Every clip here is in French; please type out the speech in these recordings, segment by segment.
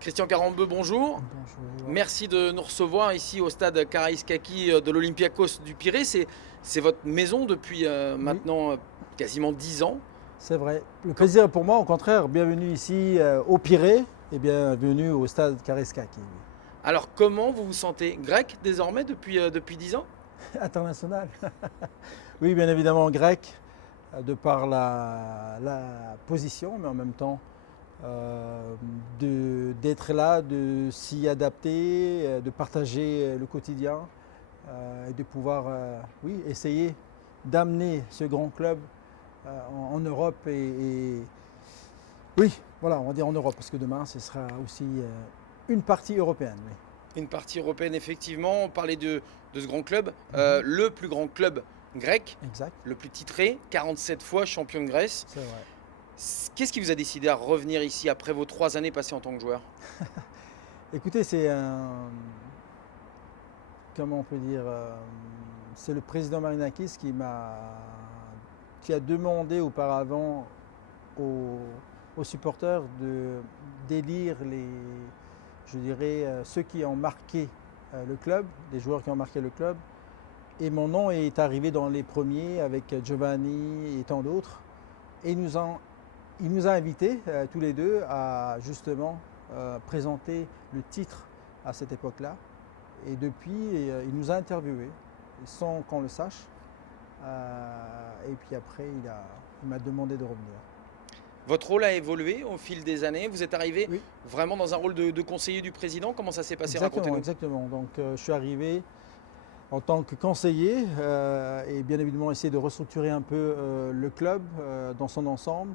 Christian Carambeu, bonjour. Bonjour. Merci de nous recevoir ici au stade Karaiskaki de l'Olympiakos du Pirée. C'est votre maison depuis Oui, maintenant quasiment 10 ans. c'est vrai. Le Co- plaisir est pour moi, au contraire, bienvenue ici au Pirée et bienvenue au stade Karaiskaki. Alors comment vous vous sentez grec désormais depuis 10 ans? International. Oui, bien évidemment grec, de par la position, mais en même temps euh, d'être là, de s'y adapter, de partager le quotidien et de pouvoir oui, essayer d'amener ce grand club en Europe oui, voilà, on va dire en Europe, parce que demain, ce sera aussi une partie européenne. Oui. Une partie européenne effectivement. On parlait de ce grand club, Mhm. le plus grand club grec, Exact, le plus titré, 47 fois champion de Grèce. c'est vrai. Qu'est-ce qui vous a décidé à revenir ici après vos 3 années passées en tant que joueur? Écoutez, comment on peut dire, c'est le président Marinakis qui a demandé auparavant aux, aux supporters d'élire je dirais, ceux qui ont marqué le club, les joueurs qui ont marqué le club. Et mon nom est arrivé dans les premiers avec Giovanni et tant d'autres. Et il nous a invités tous les deux à justement présenter le titre à cette époque-là. Et depuis, il nous a interviewés sans qu'on le sache. Et puis après, il m'a demandé de revenir. Votre rôle a évolué au fil des années. Vous êtes arrivé Oui, vraiment dans un rôle de conseiller du président. Comment ça s'est passé? exactement, Racontez-nous. exactement. Donc je suis arrivé en tant que conseiller et bien évidemment essayer de restructurer un peu le club dans son ensemble,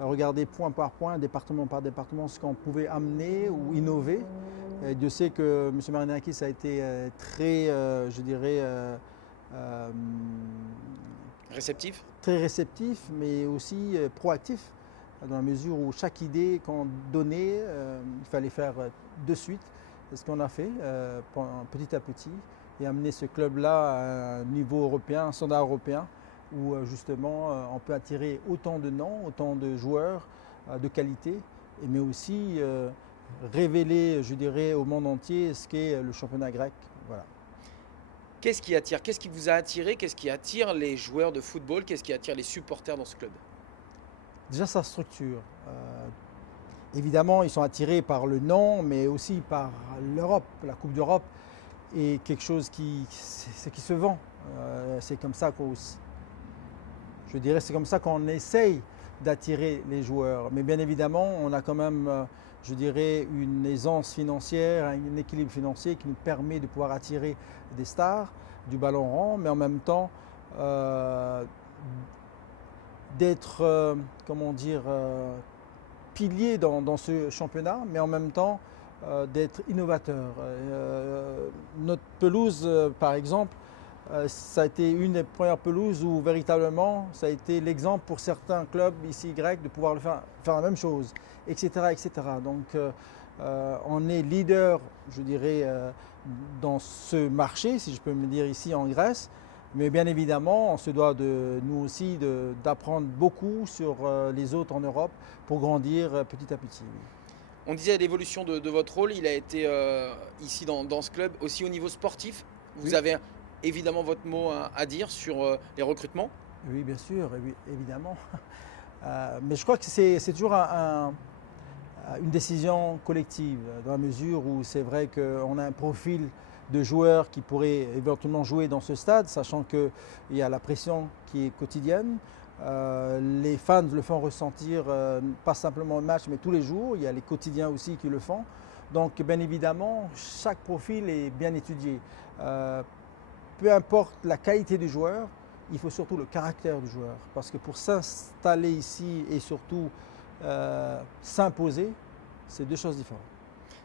regarder point par point, département par département, ce qu'on pouvait amener ou innover. Et Dieu sait que M. Marinakis a été très, je dirais, euh, Réceptif? très réceptif, mais aussi proactif, dans la mesure où chaque idée qu'on donnait, il fallait faire de suite. C'est ce qu'on a fait petit à petit et amener ce club-là à un niveau européen, un standard européen, où justement on peut attirer autant de noms, autant de joueurs de qualité, mais aussi révéler, je dirais, au monde entier ce qu'est le championnat grec. Voilà. Qu'est-ce qui attire? Qu'est-ce qui vous a attiré? Qu'est-ce qui attire les joueurs de football? Qu'est-ce qui attire les supporters dans ce club? Déjà sa structure. Évidemment, ils sont attirés par le nom, mais aussi par l'Europe. La Coupe d'Europe est quelque chose qui se vend. C'est comme ça je dirais, c'est comme ça qu'on essaye d'attirer les joueurs. Mais bien évidemment, on a quand même, je dirais, une aisance financière, un équilibre financier qui nous permet de pouvoir attirer des stars, du ballon rond, mais en même temps d'être, comment dire, pilier dans ce championnat, mais en même temps d'être innovateur. Notre pelouse, par exemple, ça a été une des premières pelouses où véritablement ça a été l'exemple pour certains clubs ici grecs de pouvoir faire la même chose, etc. etc. Donc on est leader, je dirais, dans ce marché, si je peux me dire ici en Grèce. Mais bien évidemment, on se doit nous aussi d'apprendre beaucoup sur les autres en Europe pour grandir petit à petit. Oui. On disait l'évolution de votre rôle, il a été ici dans ce club aussi au niveau sportif. Vous Oui, avez évidemment votre mot à dire sur les recrutements. oui, bien sûr, oui, évidemment. Mais je crois que c'est toujours une décision collective, dans la mesure où c'est vrai qu'on a un profil de joueurs qui pourraient éventuellement jouer dans ce stade, sachant qu'il y a la pression qui est quotidienne. Les fans le font ressentir pas simplement au match, mais tous les jours. Il y a les quotidiens aussi qui le font. Donc, bien évidemment, chaque profil est bien étudié. Euh, Peu importe la qualité du joueur, il faut surtout le caractère du joueur. Parce que pour s'installer ici et surtout s'imposer, c'est deux choses différentes.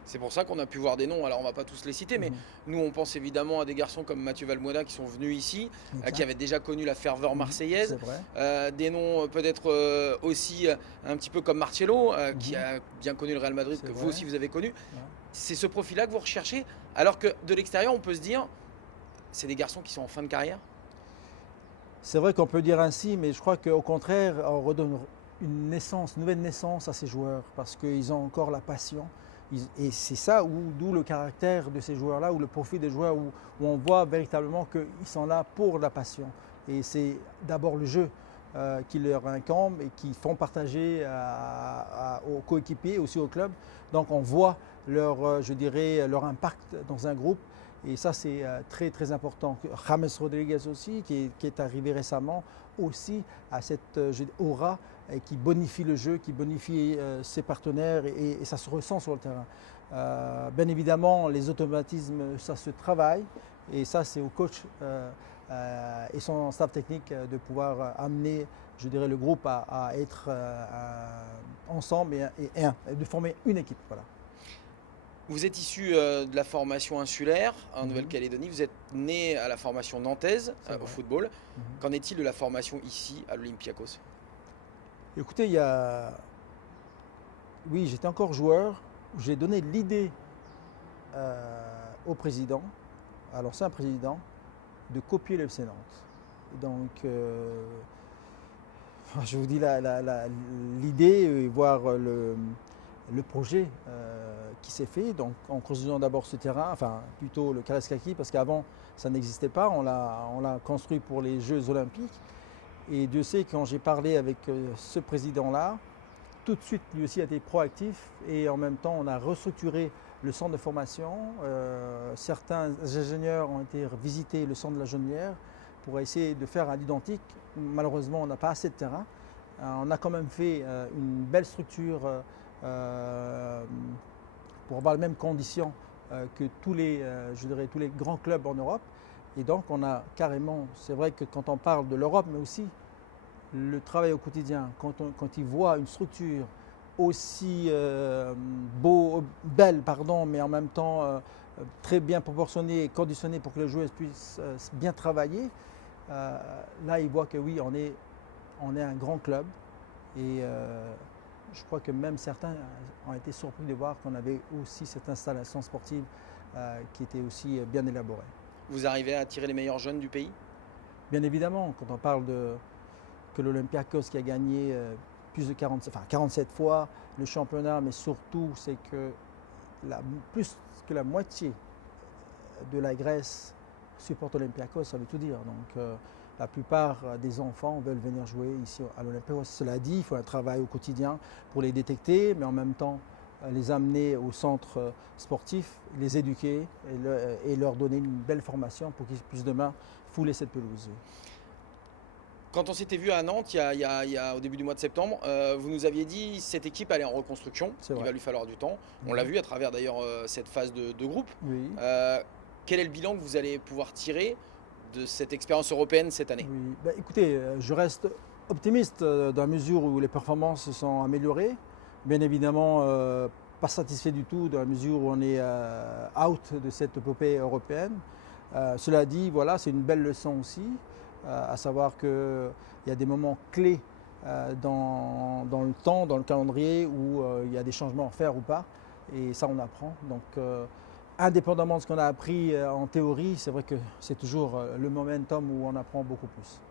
C'est pour ça qu'on a pu voir des noms. Alors on va pas tous les citer, mais Mhm. nous on pense évidemment à des garçons comme Mathieu Valbuena qui sont venus ici, qui Exact. avaient déjà connu la ferveur Mhm. marseillaise. C'est vrai. Des noms peut-être aussi un petit peu comme Marcelo, qui Mhm. a bien connu le Real Madrid, C'est que vous vrai. aussi vous avez connu. Ouais. C'est ce profil-là que vous recherchez, alors que de l'extérieur on peut se dire, c'est des garçons qui sont en fin de carrière. C'est vrai qu'on peut dire ainsi, mais je crois qu'au contraire, on redonne une nouvelle naissance à ces joueurs parce qu'ils ont encore la passion, Et c'est ça d'où le caractère de ces joueurs-là, ou le profil des joueurs, où on voit véritablement qu'ils sont là pour la passion. Et c'est d'abord le jeu qui leur incombe et qui font partager aux coéquipiers, aussi au club. Donc on voit je dirais, leur impact dans un groupe. Et ça, c'est très, très important. James Rodriguez aussi, qui est arrivé récemment, aussi a cette aura qui bonifie le jeu, qui bonifie ses partenaires, et ça se ressent sur le terrain. Bien évidemment, les automatismes, ça se travaille, et ça, c'est au coach et son staff technique de pouvoir amener, je dirais, le groupe à être ensemble et de former une équipe. Voilà. Vous êtes issu de la formation insulaire en Nouvelle-Calédonie, vous êtes né à la formation nantaise au football. Qu'en est-il de la formation ici à l'Olympiakos? Écoutez, oui, j'étais encore joueur. J'ai donné l'idée au président, à l'ancien président, de copier le FC Nantes. Donc, je vous dis l'idée, voir le projet qui s'est fait, donc en construisant d'abord ce terrain, enfin plutôt le Karaiskaki, parce qu'avant ça n'existait pas, on l'a construit pour les Jeux Olympiques. Et Dieu sait, quand j'ai parlé avec ce président-là, tout de suite lui aussi a été proactif, et en même temps on a restructuré le centre de formation. Certains ingénieurs ont été visiter le centre de la Genelière pour essayer de faire à l'identique. Malheureusement, on n'a pas assez de terrain. On a quand même fait une belle structure pour avoir les mêmes conditions que je dirais, tous les grands clubs en Europe. Et donc on a carrément, c'est vrai que quand on parle de l'Europe, mais aussi le travail au quotidien, quand ils voient une structure aussi belle, mais en même temps très bien proportionnée et conditionnée pour que les joueurs puissent bien travailler, là ils voient que oui, on est un grand club. Et je crois que même certains ont été surpris de voir qu'on avait aussi cette installation sportive qui était aussi bien élaborée. Vous arrivez à attirer les meilleurs jeunes du pays? Bien évidemment, quand on parle que l'Olympiakos qui a gagné plus de 47 fois le championnat, mais surtout c'est que plus que la moitié de la Grèce supporte l'Olympiakos, ça veut tout dire. Donc la plupart des enfants veulent venir jouer ici à l'Olympiakos. Cela dit, il faut un travail au quotidien pour les détecter, mais en même temps les amener au centre sportif, les éduquer et leur donner une belle formation pour qu'ils puissent demain fouler cette pelouse. Quand on s'était vu à Nantes au début du mois de septembre, vous nous aviez dit cette équipe elle est en reconstruction, il va lui falloir du temps. On l'a vu à travers d'ailleurs cette phase de groupe. Oui. Quel est le bilan que vous allez pouvoir tirer de cette expérience européenne cette année? Oui. Ben, écoutez, je reste optimiste dans la mesure où les performances se sont améliorées. Bien évidemment, pas satisfait du tout dans la mesure où on est out de cette épopée européenne. Cela dit, voilà, c'est une belle leçon aussi, à savoir qu'il y a des moments clés dans le temps, dans le calendrier, où il y a des changements à faire ou pas. Et ça, on apprend. Donc, indépendamment de ce qu'on a appris en théorie, c'est vrai que c'est toujours le momentum où on apprend beaucoup plus.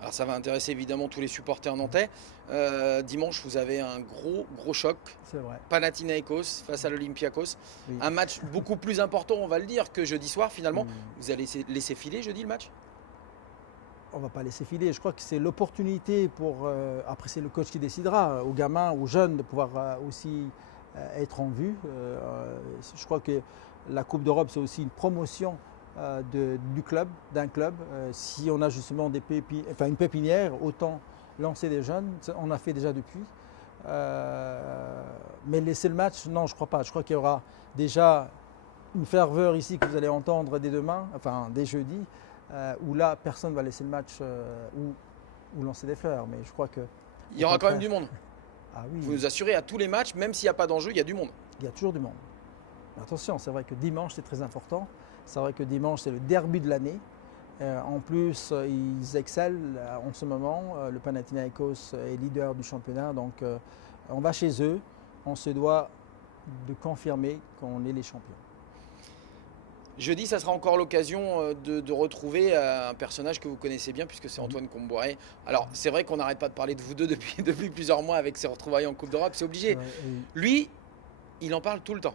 Alors ça va intéresser évidemment tous les supporters nantais. Dimanche, vous avez un gros choc. C'est vrai. Panathinaikos face à l'Olympiakos. Oui. Un match beaucoup plus important, on va le dire, que jeudi soir finalement. Vous allez laisser filer jeudi le match? On ne va pas laisser filer. Je crois que c'est l'opportunité pour, après c'est le coach qui décidera, aux gamins, aux jeunes de pouvoir aussi être en vue. Je crois que la Coupe d'Europe, c'est aussi une promotion du club, d'un club. Si on a justement une pépinière, autant lancer des jeunes. On a fait déjà depuis. Mais laisser le match, non, je ne crois pas. Je crois qu'il y aura déjà une ferveur ici que vous allez entendre dès demain, dès jeudi, où là, personne ne va laisser le match ou lancer des fleurs. Mais je crois que... Il y aura quand même du monde. Ah oui. Vous nous assurez à tous les matchs, même s'il n'y a pas d'enjeu, il y a du monde. Il y a toujours du monde. Attention, c'est vrai que dimanche, c'est très important. C'est vrai que dimanche, c'est le derby de l'année. En plus, ils excellent en ce moment. Le Panathinaikos est leader du championnat. Donc, on va chez eux. On se doit de confirmer qu'on est les champions. Jeudi, ça sera encore l'occasion de retrouver un personnage que vous connaissez bien, puisque c'est Antoine Comboiré. Alors, c'est vrai qu'on n'arrête pas de parler de vous deux depuis plusieurs mois avec ses retrouvailles en Coupe d'Europe. C'est obligé. Oui. Lui, Il en parle tout le temps.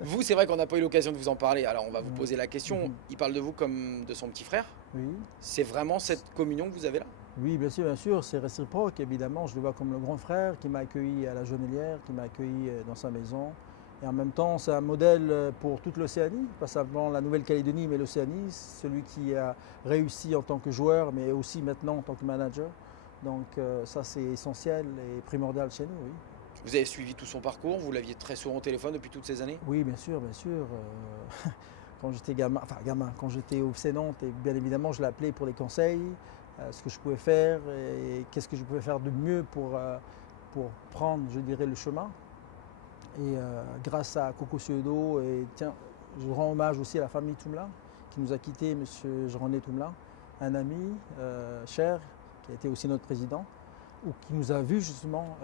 Vous, c'est vrai qu'on n'a pas eu l'occasion de vous en parler. Alors, on va vous poser la question. Il parle de vous comme de son petit frère. Oui. C'est vraiment cette communion que vous avez là? Oui, bien sûr, c'est réciproque, évidemment. Je le vois comme le grand frère qui m'a accueilli à la Jonelière, qui m'a accueilli dans sa maison. Et en même temps, c'est un modèle pour toute l'Océanie, pas simplement la Nouvelle-Calédonie, mais l'Océanie, celui qui a réussi en tant que joueur, mais aussi maintenant en tant que manager. Donc ça, c'est essentiel et primordial chez nous, oui. Vous avez suivi tout son parcours, vous l'aviez très souvent au téléphone depuis toutes ces années? Oui, bien sûr, bien sûr. Quand j'étais gamin, quand j'étais au FC Nantes, et bien évidemment, je l'appelais pour les conseils, ce que je pouvais faire et qu'est-ce que je pouvais faire de mieux pour prendre, je dirais, le chemin. Et grâce à Coco Suedo, et tiens, je rends hommage aussi à la famille Toumla, qui nous a quittés, M. René Toumla, un ami cher, qui a été aussi notre président, ou qui nous a vu justement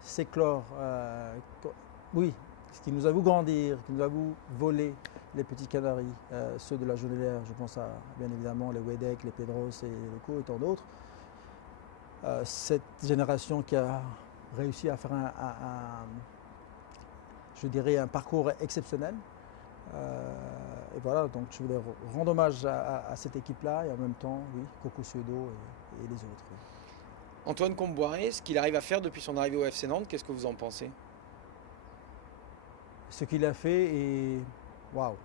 s'éclore, oui, qui nous a vu grandir, qui nous a vu voler les petits canaris, ceux de la Jonelière, je pense à bien évidemment les Wedek, les Pedros et les Locaux et tant d'autres. Cette génération qui a réussi à faire je dirais, un parcours exceptionnel. Et voilà, donc je voulais rendre hommage à cette équipe-là et en même temps, oui, Coco Suedo et les autres. Oui. Antoine Kombouaré, ce qu'il arrive à faire depuis son arrivée au FC Nantes, qu'est-ce que vous en pensez? Ce qu'il a fait est... Waouh.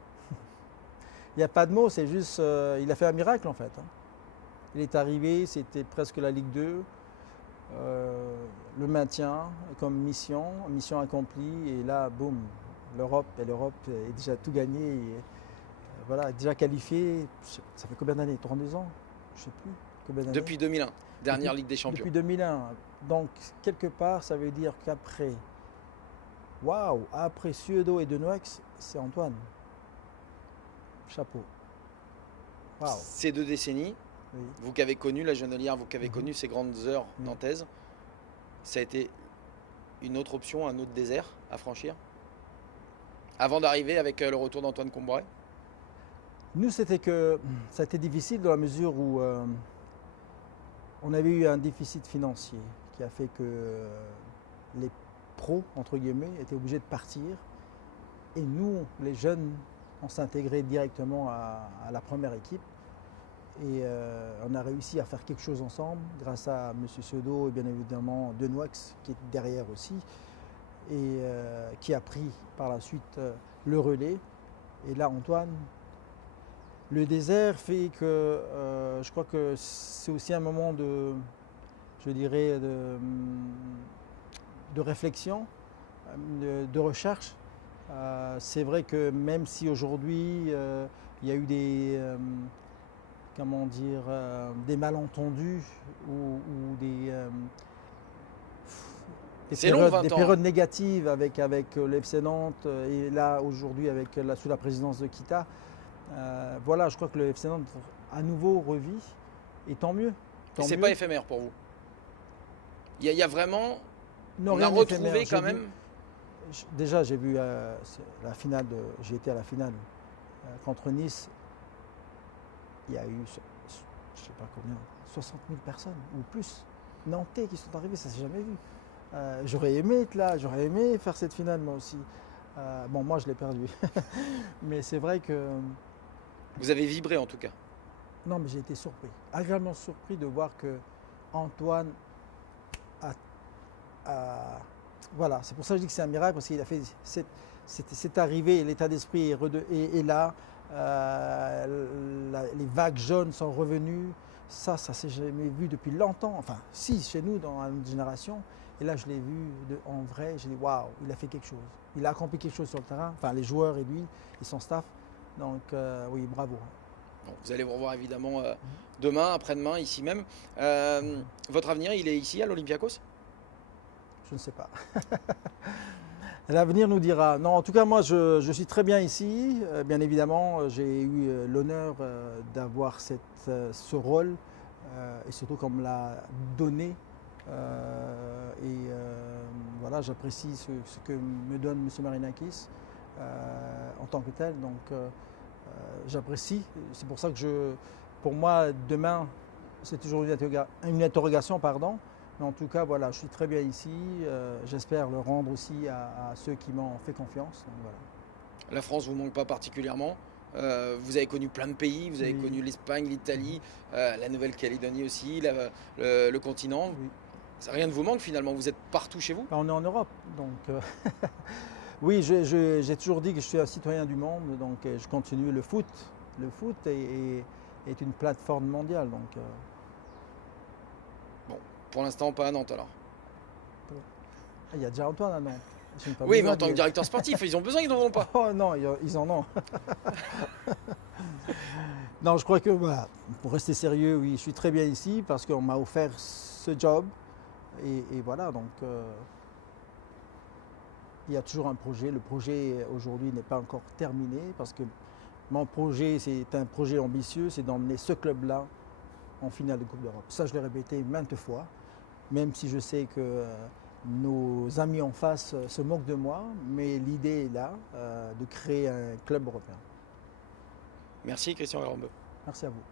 Il n'y a pas de mots, c'est juste... il a fait un miracle en fait. Il est arrivé, c'était presque la Ligue 2. Le maintien comme mission accomplie, et là, boum, l'Europe est déjà tout gagné, et, voilà, déjà qualifié. Ça fait combien d'années? 32 ans? Je ne sais plus. Combien d'années? Depuis 2001, dernière Ligue des Champions. Depuis 2001. Donc, quelque part, ça veut dire qu'après, waouh, après Suedo et Denouex, c'est Antoine. Chapeau. Wow. Ces 2 décennies, oui. Vous qui avez connu la Jonelière, vous qui avez connu ces grandes heures nantaises, ça a été une autre option, un autre désert à franchir avant d'arriver avec le retour d'Antoine Kombouaré? Nous, ça a été difficile dans la mesure où on avait eu un déficit financier qui a fait que les pros, entre guillemets, étaient obligés de partir. Et nous, les jeunes, on s'est intégrés directement à la première équipe. Et on a réussi à faire quelque chose ensemble grâce à M. Suedo et bien évidemment Denouex qui est derrière aussi et qui a pris par la suite le relais. Et là, Antoine, le désert fait que je crois que c'est aussi un moment je dirais, de réflexion, de recherche. C'est vrai que même si aujourd'hui il y a eu des des malentendus ou des périodes négatives avec le FC Nantes et là aujourd'hui sous la présidence de Kita. Voilà, je crois que le FC Nantes à nouveau revit et tant mieux. C'est pas éphémère pour vous? Il y a vraiment... on a retrouvé quand même... Déjà, j'ai vu la finale, j'ai été à la finale contre Nice. Il y a eu, je ne sais pas combien, 60 000 personnes ou plus, Nantais qui sont arrivés, ça ne s'est jamais vu. J'aurais aimé être là, j'aurais aimé faire cette finale moi aussi. Bon, moi je l'ai perdu, mais c'est vrai que... Vous avez vibré en tout cas? Non, mais j'ai été surpris, agréablement surpris de voir que Antoine voilà, c'est pour ça que je dis que c'est un miracle, parce qu'il a fait cette arrivée, l'état d'esprit est là. Les vagues jaunes sont revenues, ça s'est jamais vu depuis longtemps, enfin si, chez nous dans notre génération, et là je l'ai vu en vrai, j'ai dit waouh, il a fait quelque chose, il a accompli quelque chose sur le terrain, enfin les joueurs et lui et son staff, donc oui, bravo. Bon, vous allez vous revoir évidemment demain, après-demain, ici même. Votre avenir, il est ici à l'Olympiakos? Je ne sais pas. L'avenir nous dira. Non, en tout cas, moi, je suis très bien ici. Bien évidemment, j'ai eu l'honneur d'avoir ce rôle et surtout qu'on me l'a donné. Voilà, j'apprécie ce que me donne M. Marinakis en tant que tel. Donc, j'apprécie. C'est pour ça que pour moi, demain, c'est toujours une interrogation, pardon. Mais en tout cas, voilà, je suis très bien ici. J'espère le rendre aussi à ceux qui m'ont fait confiance. Donc, voilà. La France vous manque pas particulièrement. Vous avez connu plein de pays, vous avez connu l'Espagne, l'Italie, la Nouvelle-Calédonie aussi, le continent. Oui. Rien ne vous manque finalement, vous êtes partout chez vous? On est en Europe, donc oui, j'ai toujours dit que je suis un citoyen du monde, donc je continue le foot. Le foot est une plateforme mondiale, donc. Bon, pour l'instant pas à Nantes alors. Il y a déjà Antoine à Nantes. Oui, mais en tant que directeur sportif, ils ont besoin, ils n'en ont pas. Oh non, ils en ont. Non, je crois que voilà, pour rester sérieux, oui, je suis très bien ici parce qu'on m'a offert ce job. Et voilà, donc il y a toujours un projet. Le projet aujourd'hui n'est pas encore terminé parce que mon projet, c'est un projet ambitieux, c'est d'emmener ce club-là en finale de Coupe d'Europe. Ça, je l'ai répété maintes fois, même si je sais que nos amis en face se moquent de moi, mais l'idée est là, de créer un club européen. Merci Christian Larambeu. Merci à vous.